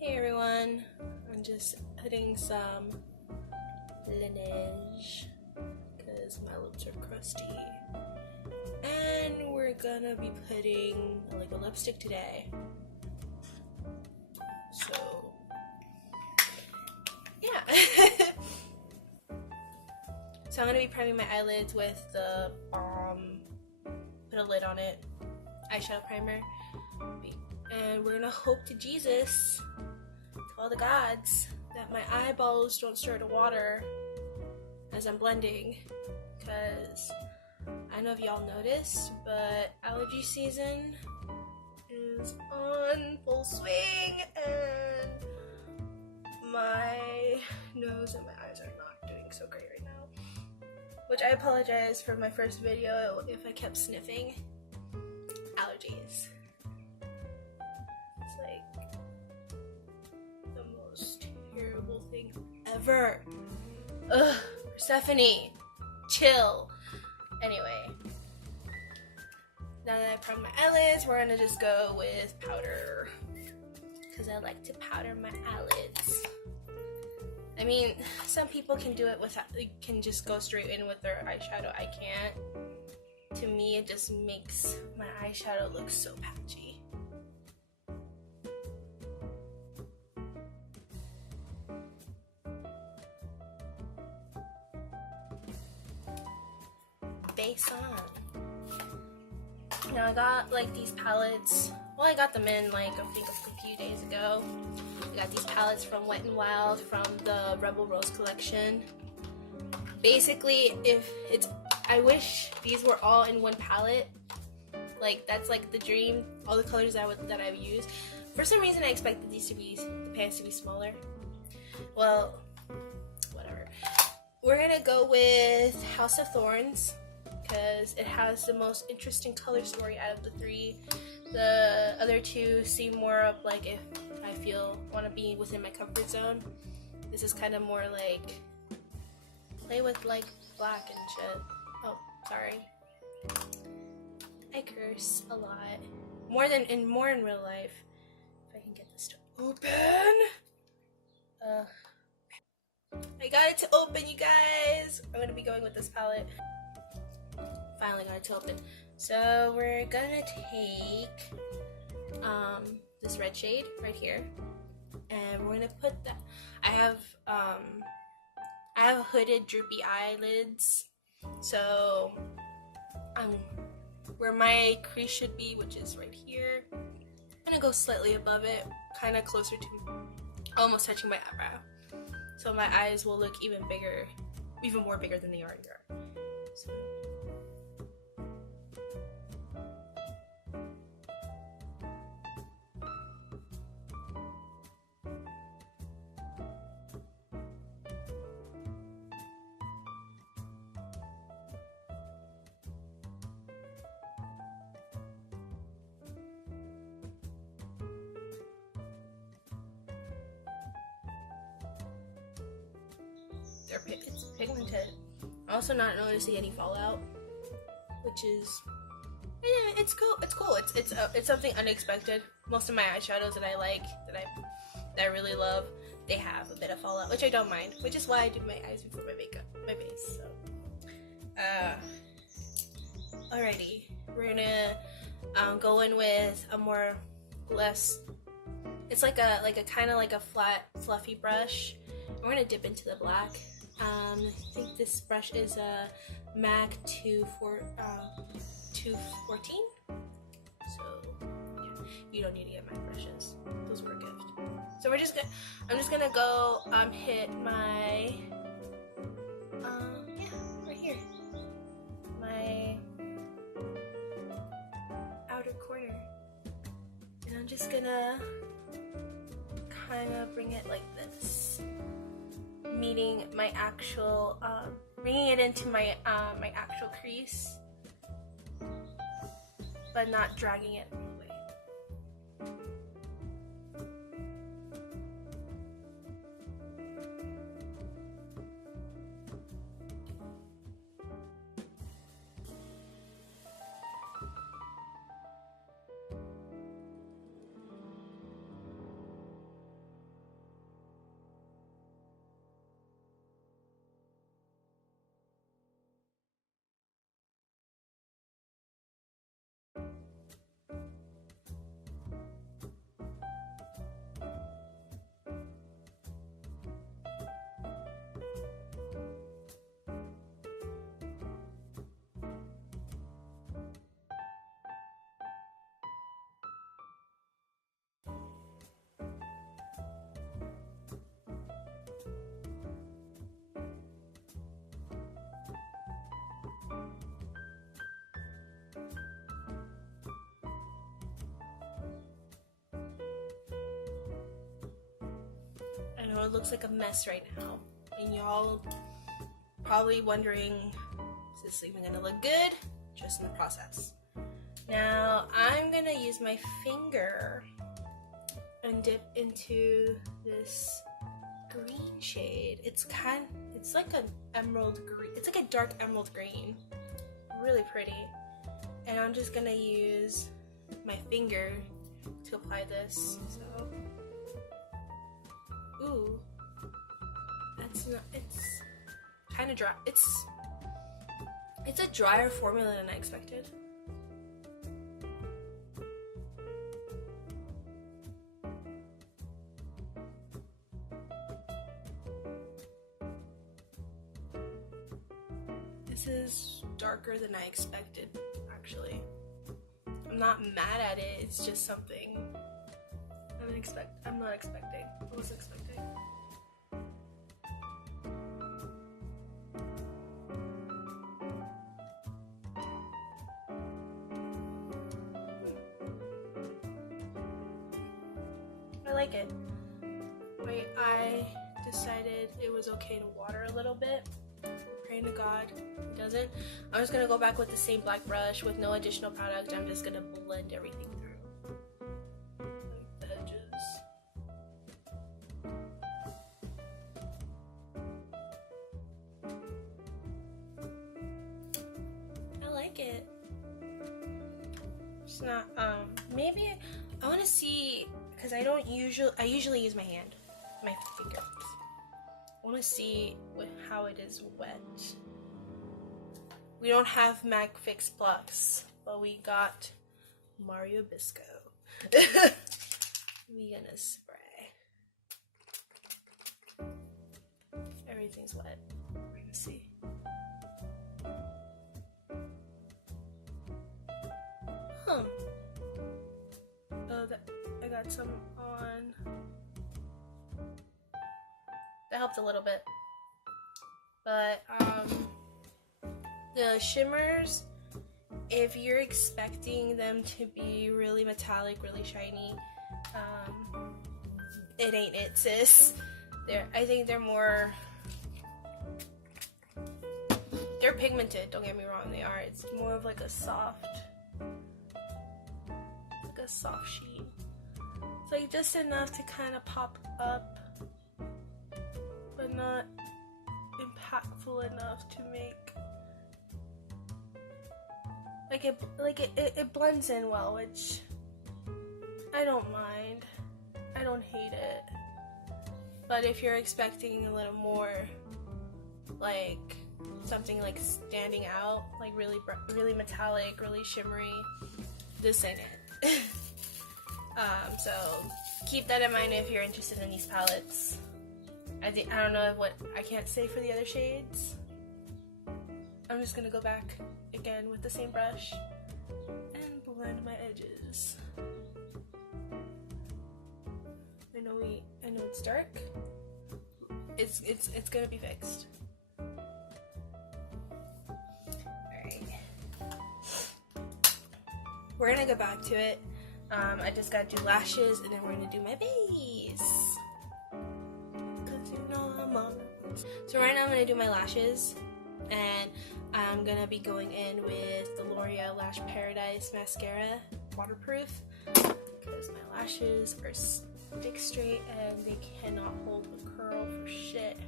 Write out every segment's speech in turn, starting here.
Hey everyone, I'm just putting some Laneige because my lips are crusty, and we're gonna be putting like a lipstick today. So yeah. So I'm gonna be priming my eyelids with the put a lid on it, eyeshadow primer, and we're gonna hope to Jesus, to all the gods, that my eyeballs don't start to water as I'm blending, because I don't know if y'all noticed, but allergy season is on full swing, and my nose and my eyes are not doing so great right now, which I apologize for my first video if I kept sniffing. Allergies. It's like the most terrible thing ever. Ugh, Persephone, chill. Anyway, now that I primed my eyelids, we're gonna just go with powder, because I like to powder my eyelids. I mean, some people can do it without, can just go straight in with their eyeshadow. I can't. To me, it just makes my eyeshadow look so patchy. Base on. Now I got like these palettes. Well, I got them in like I think a few days ago. I got these palettes from Wet n Wild from the Rebel Rose collection. Basically, I wish these were all in one palette. Like, that's like the dream. All the colors that I've used. For some reason, I expected the pans to be smaller. Well, whatever. We're gonna go with House of Thorns, because it has the most interesting color story out of the three. The other two seem more of like if I want to be within my comfort zone. This is kind of more like play with like black and shit. Oh, sorry. I curse a lot. More in real life. If I can get this to open. I got it to open, you guys. I'm gonna be going with this palette. Finally got it to open. So we're gonna take this red shade right here, and we're gonna put that. I have hooded droopy eyelids, so where my crease should be, which is right here, I'm gonna go slightly above it, kind of closer to almost touching my eyebrow, so my eyes will look even more bigger than they already are. So. It's pigmented. I'm also not noticing any fallout, which is, yeah, it's cool. It's cool. It's something unexpected. Most of my eyeshadows that I like, that I really love, they have a bit of fallout, which I don't mind. Which is why I do my eyes before my makeup, my base. So, alrighty, we're gonna go in with a less. It's like a kind of like a flat, fluffy brush. We're gonna dip into the black. I think this brush is a MAC 214. So yeah, you don't need to get MAC brushes; those were a gift. So I'm just gonna go hit my right here, my outer corner, and I'm just gonna kind of bring it like this. Meeting my actual, bringing it into my my actual crease, but not dragging it away. know it looks like a mess right now, and y'all probably wondering, is this even gonna look good? Just in the process. Now I'm gonna use my finger and dip into this green shade. It's like an emerald green. It's like a dark emerald green. Really pretty. And I'm just gonna use my finger to apply this. So, ooh, that's not. It's kind of dry. It's a drier formula than I expected. This is darker than I expected, actually. I'm not mad at it, it's just something I'm not expecting. I wasn't expecting. I like it. Wait, I decided it was okay to water a little bit. Praying to God it doesn't. I'm just gonna go back with the same black brush with no additional product. I'm just gonna blend everything through. Like the edges. I like it. It's not, maybe I wanna see, because I usually use my hand, my fingers. I want to see how it is wet. We don't have Mag Fix Plus, but we got Mario Bisco. We gonna spray. Everything's wet. We're gonna see. Huh. Oh, I got some on. That helped a little bit, but the shimmers, if you're expecting them to be really metallic, really shiny, it ain't it, sis. I think they're pigmented, don't get me wrong, they are. It's more of like a soft sheen. It's like just enough to kind of pop up, but not impactful enough to make it blends in well, which I don't mind. I don't hate it. But if you're expecting a little more like something like standing out, like really metallic, really shimmery, this ain't it. So keep that in mind if you're interested in these palettes. I don't know what I can't say for the other shades. I'm just gonna go back again with the same brush and blend my edges. I know it's dark. It's gonna be fixed. Alright. We're gonna go back to it. I just gotta do lashes and then we're gonna do my base. So right now I'm going to do my lashes, and I'm going to be going in with the L'Oreal Lash Paradise Mascara, waterproof, because my lashes are stick straight and they cannot hold a curl for shit.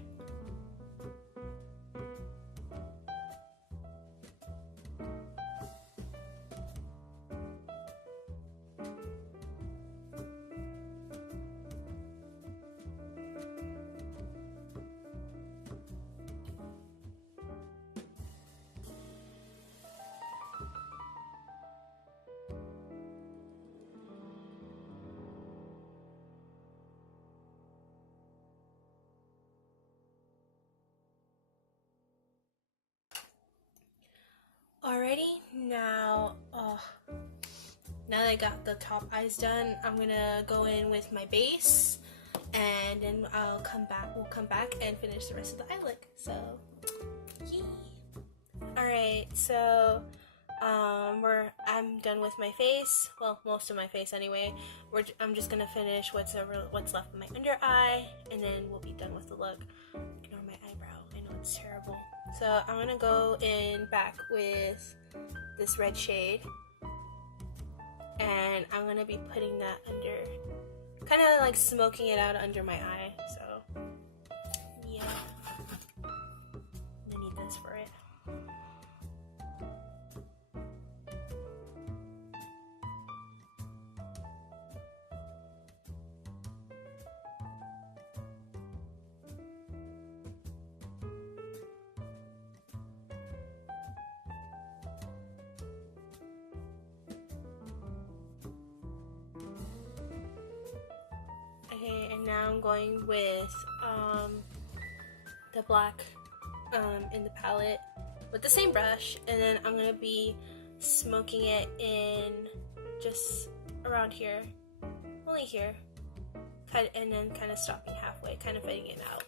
Alrighty, now that I got the top eyes done, I'm gonna go in with my base, and then we'll come back and finish the rest of the eye look. So, yee. Alright, so I'm done with my face. Well, most of my face anyway. I'm just gonna finish what's left of my under eye, and then we'll be done with the look. Ignore my eyebrow. I know it's terrible. So I'm gonna go in back with this red shade, and I'm gonna be putting that under, kind of like smoking it out under my eye. So yeah, I need this for it. Okay, and now I'm going with the black in the palette with the same brush, and then I'm going to be smoking it in just around here, only here, and then kind of stopping halfway, kind of fading it out.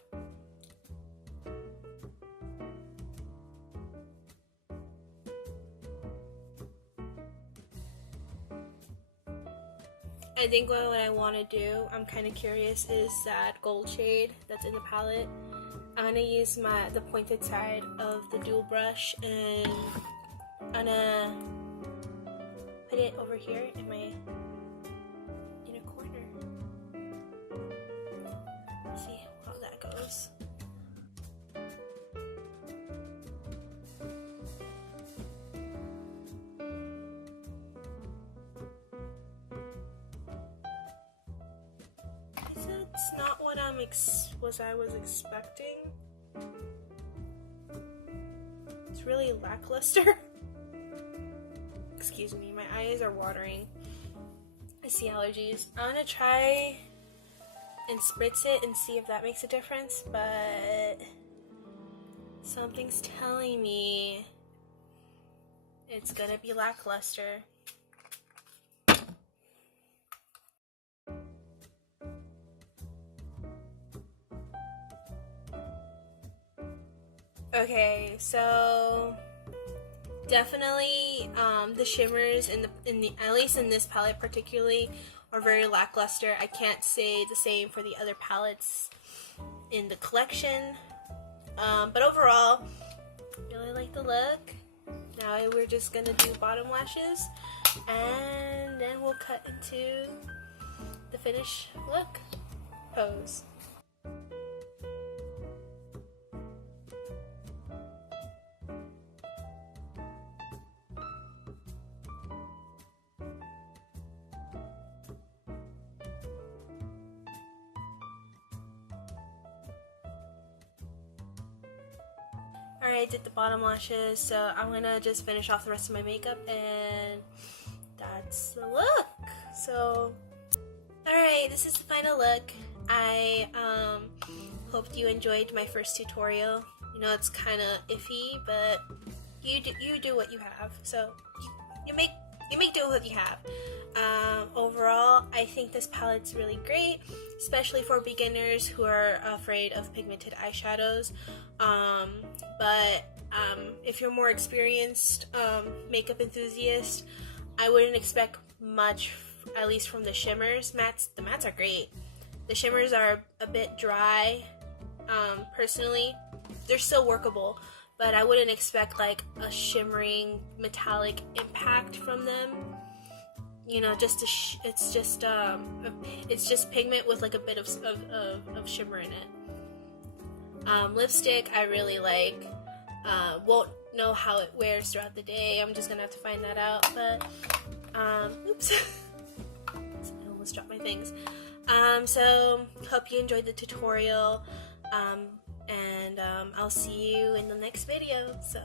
I think what I want to do, I'm kind of curious, is that gold shade that's in the palette. I'm going to use the pointed side of the dual brush, and I'm going to put it over here in my inner corner. See how that goes. It's not what I was expecting. It's really lackluster. Excuse me, my eyes are watering. I see allergies. I'm gonna try and spritz it and see if that makes a difference, but something's telling me it's gonna be lackluster. Okay, so definitely the shimmers in the at least in this palette particularly are very lackluster. I can't say the same for the other palettes in the collection, but overall, really like the look. Now we're just gonna do bottom lashes, and then we'll cut into the finished look pose. Alright, I did the bottom lashes, so I'm gonna just finish off the rest of my makeup, and that's the look. So, alright, this is the final look. I hope you enjoyed my first tutorial. You know, it's kind of iffy, but you do what you have. So you make do with what you have. Overall, I think this palette's really great, especially for beginners who are afraid of pigmented eyeshadows. But if you're more experienced makeup enthusiast, I wouldn't expect much, at least from the shimmers. The mattes are great. The shimmers are a bit dry. Personally, they're still workable, but I wouldn't expect like a shimmering metallic impact from them. You know, it's just pigment with like a bit of shimmer in it. Lipstick I really like. Won't know how it wears throughout the day. I'm just gonna have to find that out. But oops, I almost dropped my things. So hope you enjoyed the tutorial. And I'll see you in the next video. So